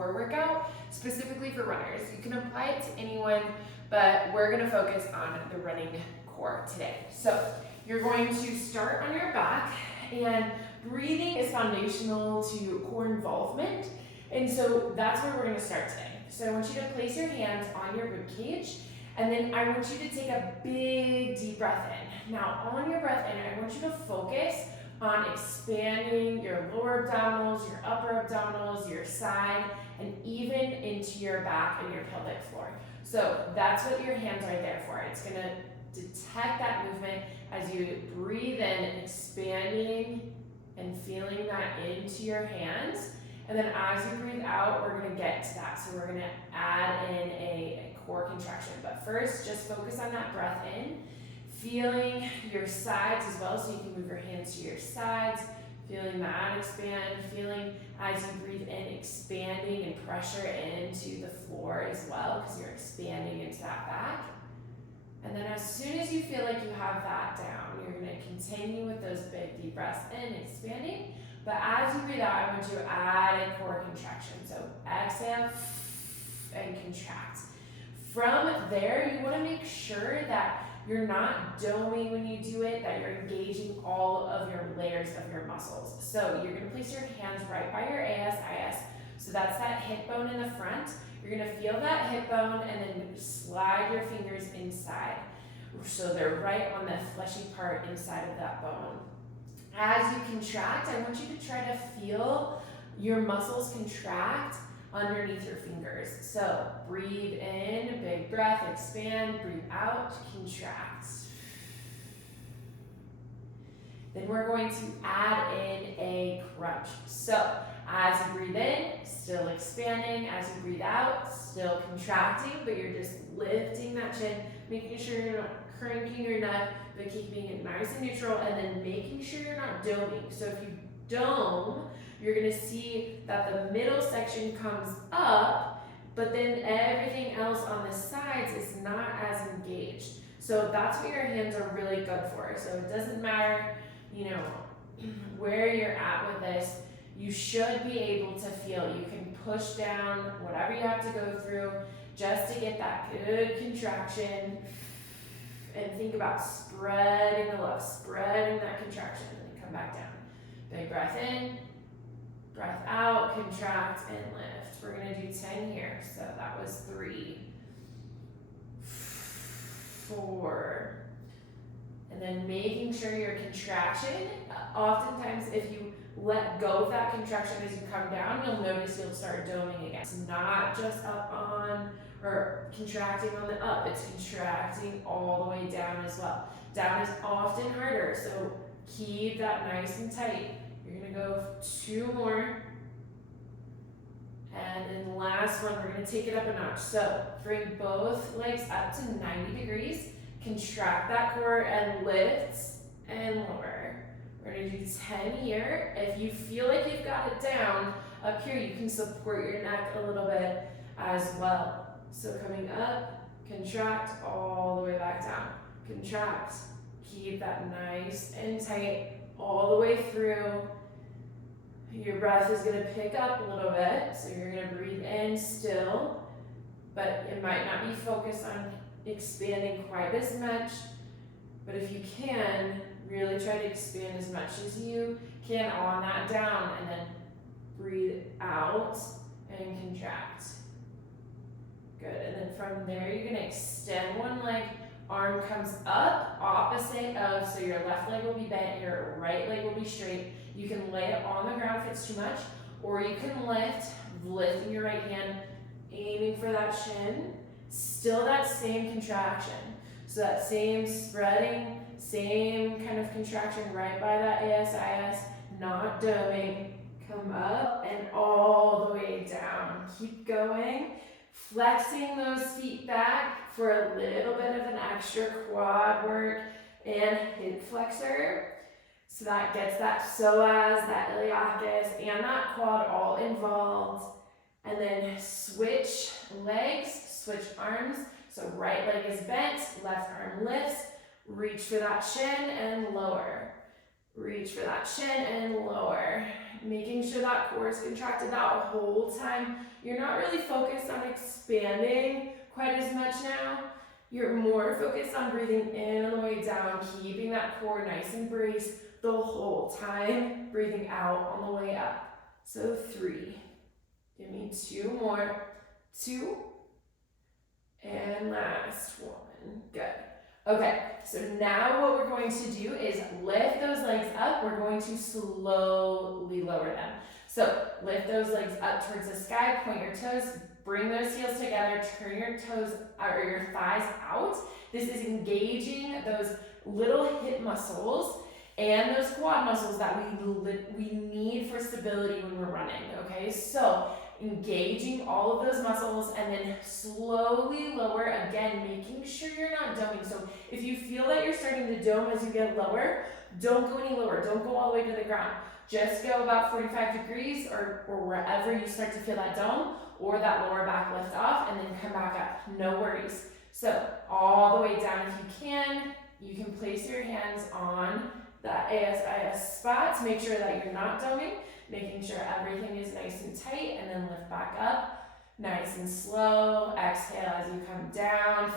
core workout specifically for runners. You can apply it to anyone, but we're gonna focus on the running core today. So you're going to start on your back, and breathing is foundational to core involvement. And so that's where we're gonna start today. So I want you to place your hands on your rib cage, and then I want you to take a big deep breath in. Now on your breath in, I want you to focus on expanding your lower abdominals, your upper abdominals, your side, and even into your back and your pelvic floor. So that's what your hands are there for. It's gonna detect that movement as you breathe in, expanding and feeling that into your hands. And then as you breathe out, we're gonna get to that. So we're gonna add in a core contraction. But first, just focus on that breath in, feeling your sides as well, so you can move your hands to your sides, feeling that expand, feeling as you breathe in, expanding and pressure into the floor as well, because you're expanding into that back. And then as soon as you feel like you have that down, you're gonna continue with those big deep breaths in, expanding. But as you breathe out, I want you to add a core contraction. So exhale and contract. From there, you want to make sure that you're not doming when you do it, that you're engaging all of your layers of your muscles. So you're going to place your hands right by your ASIS. So that's that hip bone in the front. You're going to feel that hip bone and then slide your fingers inside. So they're right on the fleshy part inside of that bone. As you contract, I want you to try to feel your muscles contract underneath your fingers. So breathe in, big breath, expand, breathe out, contract. Then we're going to add in a crunch. So as you breathe in, still expanding. As you breathe out, still contracting, but you're just lifting that chin, making sure you're not cranking your neck, but keeping it nice and neutral, and then making sure you're not doming. So if you dome, you're gonna see that the middle section comes up, but then everything else on the sides is not as engaged. So that's what your hands are really good for. So it doesn't matter, where you're at with this, you should be able to feel. You can push down whatever you have to go through just to get that good contraction. And think about spreading the love, spreading that contraction, and then come back down. Big breath in, breath out, contract and lift. We're gonna do 10 here. So that was 3, 4, and then making sure your contraction, oftentimes if you let go of that contraction as you come down, you'll notice you'll start doming again. It's not just up on or contracting on the up, it's contracting all the way down as well. Down is often harder, so keep that nice and tight. You're gonna go 2 more. And then last one, we're gonna take it up a notch. So bring both legs up to 90 degrees, contract that core and lift and lower. We're gonna do 10 here. If you feel like you've got it down, up here you can support your neck a little bit as well. So coming up, contract all the way back down. Contract, keep that nice and tight all the way through. Your breath is gonna pick up a little bit, so you're gonna breathe in still, but it might not be focused on expanding quite as much, but if you can, really try to expand as much as you can on that down, and then breathe out and contract. Good, and then from there, you're gonna extend one leg, arm comes up, opposite of, so your left leg will be bent, your right leg will be straight. You can lay it on the ground if it's too much, or you can lifting your right hand, aiming for that shin, still that same contraction. So that same spreading, same kind of contraction right by that ASIS, not doming. Come up and all the way down. Keep going. Flexing those feet back for a little bit of an extra quad work and hip flexor. So that gets that psoas, that iliacus, and that quad all involved. And then switch legs, switch arms. So right leg is bent, left arm lifts, reach for that shin and lower. Reach for that chin and lower. Making sure that core is contracted that whole time. You're not really focused on expanding quite as much now. You're more focused on breathing in on the way down, keeping that core nice and braced the whole time. Breathing out on the way up. So 3. Give me 2 more. 2. And last one. Good. Okay, so now what we're going to do is lift those legs up. We're going to slowly lower them. So lift those legs up towards the sky, point your toes, bring those heels together, turn your toes or your thighs out. This is engaging those little hip muscles and those quad muscles that we need for stability when we're running, okay? So engaging all of those muscles and then slowly lower, again, making sure you're not doming. So if you feel that you're starting to dome as you get lower, don't go any lower. Don't go all the way to the ground. Just go about 45 degrees or wherever you start to feel that dome or that lower back lift off, and then come back up. No worries. So all the way down if you can. You can place your hands on that ASIS spot to make sure that you're not doming, making sure everything is nice and tight, and then lift back up, nice and slow. Exhale as you come down.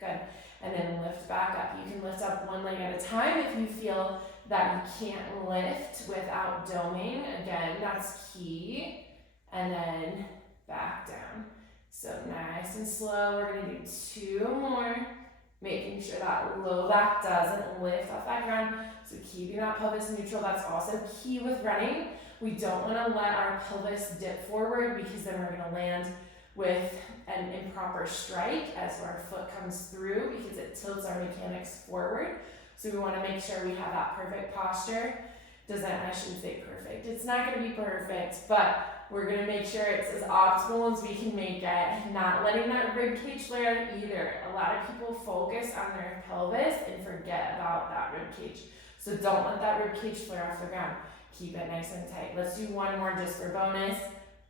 Good. And then lift back up. You can lift up one leg at a time if you feel that you can't lift without doming. Again, that's key. And then back down. So nice and slow. We're going to do 2 more. Making sure that low back doesn't lift off that ground. So keeping that pelvis neutral. That's also key with running. We don't want to let our pelvis dip forward because then we're going to land with an improper strike as our foot comes through because it tilts our mechanics forward. So we want to make sure we have that perfect posture. I shouldn't say perfect. It's not going to be perfect, but we're going to make sure it's as optimal as we can make it. Not letting that rib cage flare out either. A lot of people focus on their pelvis and forget about that rib cage. So don't let that rib cage flare off the ground. Keep it nice and tight. Let's do one more just for bonus.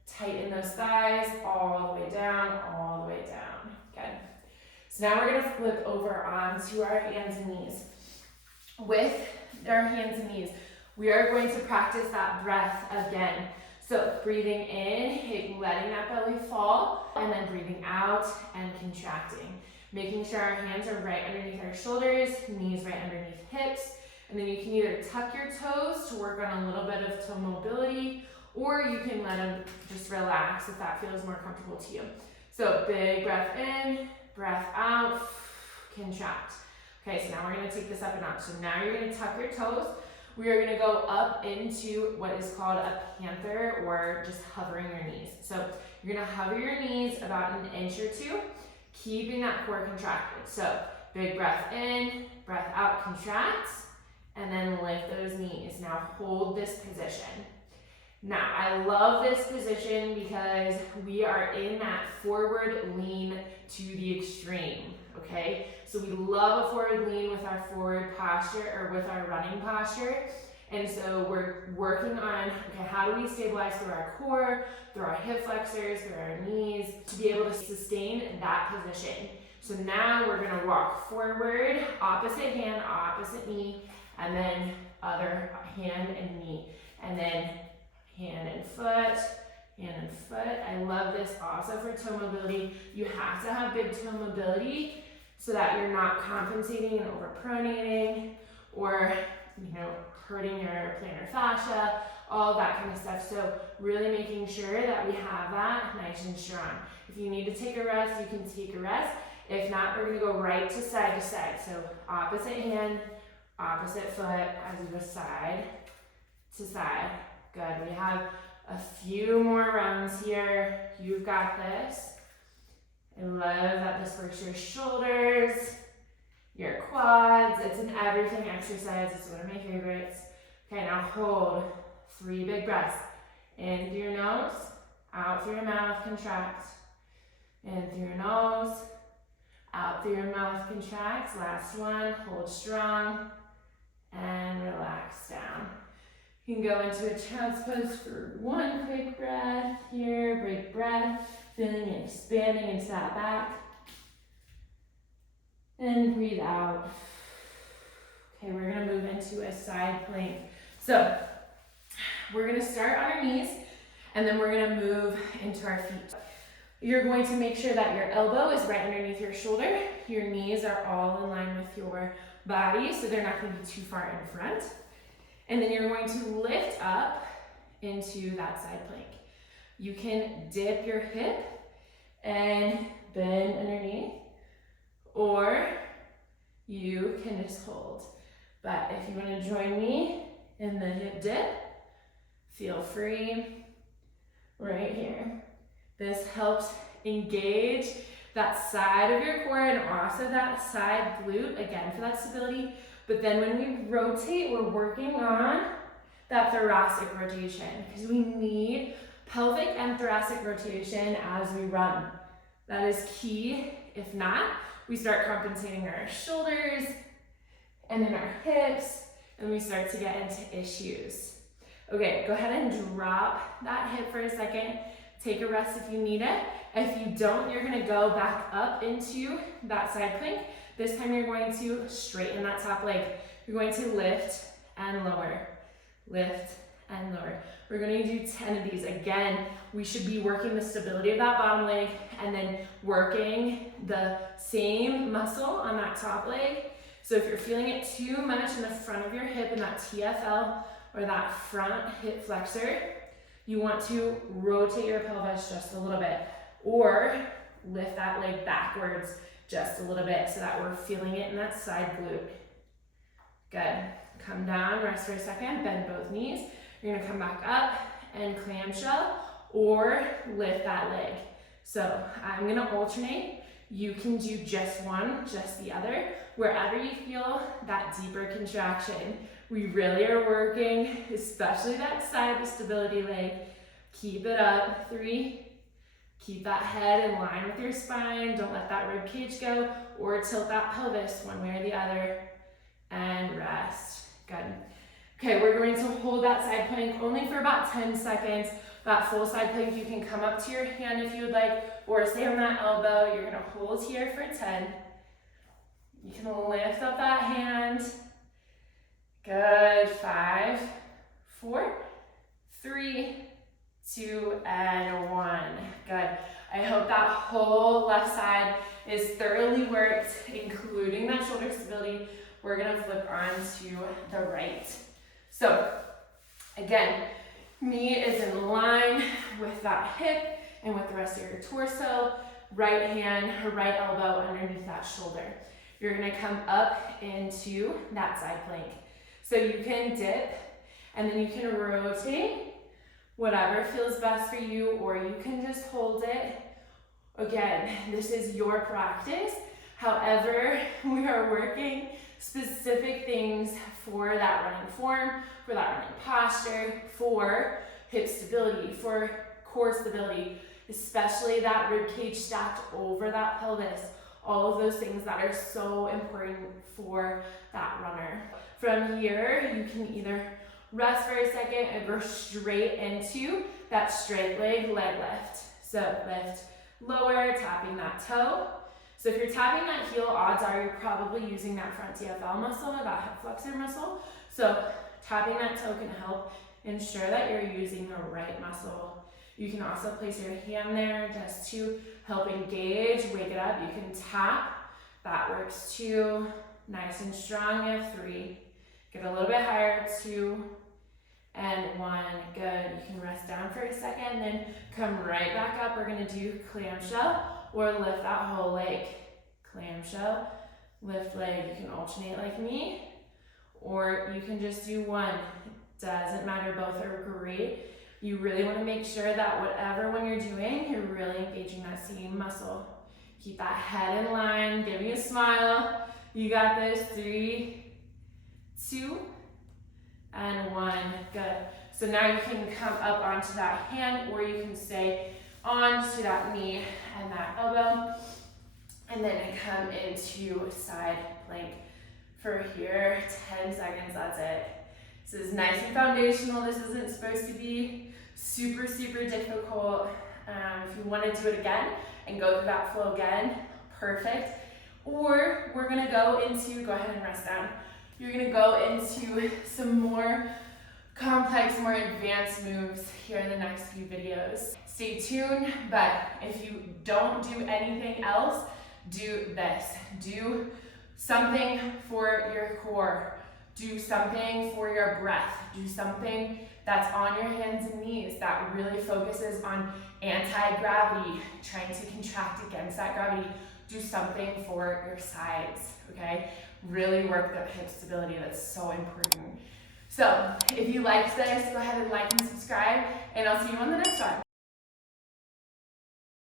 Tighten those thighs all the way down, all the way down. Good. So now we're going to flip over onto our hands and knees. With our hands and knees, we are going to practice that breath again. So breathing in, letting that belly fall, and then breathing out and contracting. Making sure our hands are right underneath our shoulders, knees right underneath hips, and then you can either tuck your toes to work on a little bit of toe mobility, or you can let them just relax if that feels more comfortable to you. So big breath in, breath out, contract. Okay, so now we're going to take this up a notch. So now you're going to tuck your toes. We are going to go up into what is called a panther, or just hovering your knees. So you're going to hover your knees about 1 inch or 2, keeping that core contracted. So big breath in, breath out, contract, and then lift those knees. Now hold this position. Now, I love this position because we are in that forward lean to the extreme, okay? So we love a forward lean with our forward posture or with our running posture. And so we're working on, okay, how do we stabilize through our core, through our hip flexors, through our knees, to be able to sustain that position. So now we're gonna walk forward, opposite hand, opposite knee, and then other hand and knee. And then hand and foot, hand and foot. I love this also for toe mobility. You have to have big toe mobility so that you're not compensating and overpronating or, hurting your plantar fascia, all that kind of stuff. So really making sure that we have that nice and strong. If you need to take a rest, you can take a rest. If not, we're gonna go right to side to side. So opposite hand, opposite foot as you go side to side. Good, we have a few more rounds here. You've got this. I love that this works your shoulders, your quads. It's an everything exercise. It's one of my favorites. Okay, now hold 3 big breaths. In through your nose, out through your mouth, contract. In through your nose, out through your mouth, contract. Last one, hold strong, and relax down. You can go into a child's pose for 1 quick breath here, big breath, feeling it expanding into that back. And breathe out. Okay, we're gonna move into a side plank. So we're gonna start on our knees and then we're gonna move into our feet. You're going to make sure that your elbow is right underneath your shoulder. Your knees are all in line with your body, so they're not gonna be too far in front. And then you're going to lift up into that side plank. You can dip your hip and bend underneath, or you can just hold. But if you want to join me in the hip dip, feel free right here. This helps engage that side of your core and also that side glute, again for that stability. But then when we rotate, we're working on that thoracic rotation because we need pelvic and thoracic rotation as we run. That is key. If not, we start compensating our shoulders and then our hips, and we start to get into issues. Okay, go ahead and drop that hip for a second. Take a rest if you need it. If you don't, you're gonna go back up into that side plank. This time you're going to straighten that top leg. You're going to lift and lower, lift and lower. We're gonna do 10 of these. Again, we should be working the stability of that bottom leg and then working the same muscle on that top leg. So if you're feeling it too much in the front of your hip in that TFL or that front hip flexor, you want to rotate your pelvis just a little bit or lift that leg backwards just a little bit so that we're feeling it in that side glute. Good. Come down, rest for a second, bend both knees. You're gonna come back up and clamshell or lift that leg. So I'm gonna alternate. You can do just one, just the other. Wherever you feel that deeper contraction, we really are working, especially that side, the stability leg. Keep it up, 3. Keep that head in line with your spine. Don't let that rib cage go or tilt that pelvis one way or the other. And rest, good. Okay, we're going to hold that side plank only for about 10 seconds. That full side plank, you can come up to your hand if you would like, or stay on that elbow. You're gonna hold here for 10. You can lift up that hand. Good, 5, 4, 3, 2, and 1. Good. I hope that whole left side is thoroughly worked, including that shoulder stability. We're gonna flip on to the right. So, again, knee is in line with that hip and with the rest of your torso. Right hand, right elbow underneath that shoulder. You're gonna come up into that side plank. So you can dip and then you can rotate, whatever feels best for you, or you can just hold it. Again, this is your practice. However, we are working specific things for that running form, for that running posture, for hip stability, for core stability, especially that rib cage stacked over that pelvis. All of those things that are so important for that runner. From here, you can either rest for a second and go straight into that straight leg lift. So lift, lower, tapping that toe. So if you're tapping that heel, odds are you're probably using that front TFL muscle or that hip flexor muscle. So tapping that toe can help ensure that you're using the right muscle. You can also place your hand there just to help engage, wake it up. You can tap, that works too. Nice and strong, you have 3. Get a little bit higher, 2 and 1, good. You can rest down for a second, then come right back up. We're gonna do clamshell or lift that whole leg. Clamshell, lift leg. You can alternate like me, or you can just do one. Doesn't matter, both are great. You really wanna make sure that whatever one you're doing, you're really engaging that same muscle. Keep that head in line, give me a smile. You got this, 3, 2, and 1, good. So now you can come up onto that hand, or you can stay onto that knee and that elbow, and then come into side plank for here, 10 seconds, that's it. This is nice and foundational. This isn't supposed to be super, super difficult. If you want to do it again and go through that flow again, perfect. Or we're gonna go ahead and rest down. You're gonna go into some more complex, more advanced moves here in the next few videos. Stay tuned, but if you don't do anything else, do this. Do something for your core. Do something for your breath. Do something that's on your hands and knees that really focuses on anti-gravity, trying to contract against that gravity. Do something for your sides, okay? Really work that hip stability, that's so important. So if you liked this, go ahead and like and subscribe, and I'll see you on the next one.